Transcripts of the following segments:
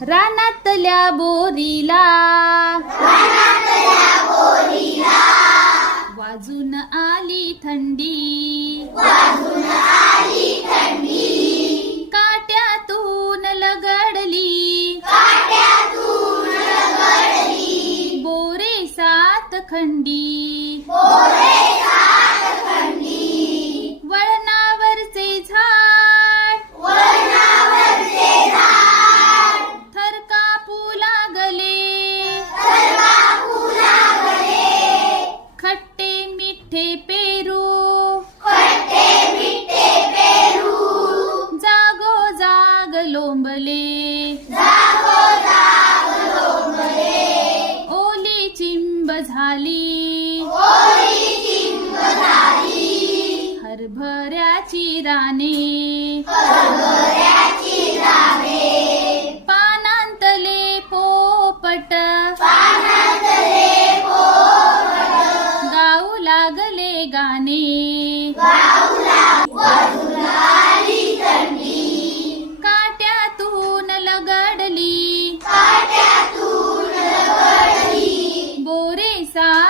रानातल्या बोरीला. वाजून आली थंडी. काट्यातून लगडली. बोरे सात खंडी. लोंबले ओली चिंब झाली। हरभऱ्याची राने। पानांतले पोपट। गाऊ लागले गाणे।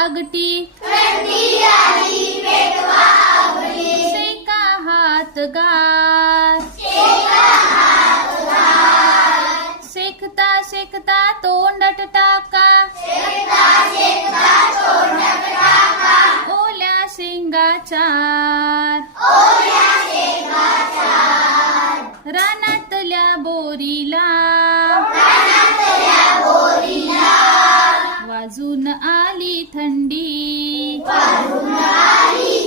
अगटी शेका हात गार शेकता शेकता तोंडट टाका. ओल्या शेंगाचार रानातल्या बोरीला. आली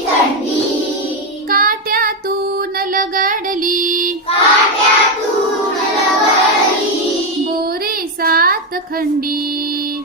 थंडी. काट्यातून लगडली. बोरे सात खंडी.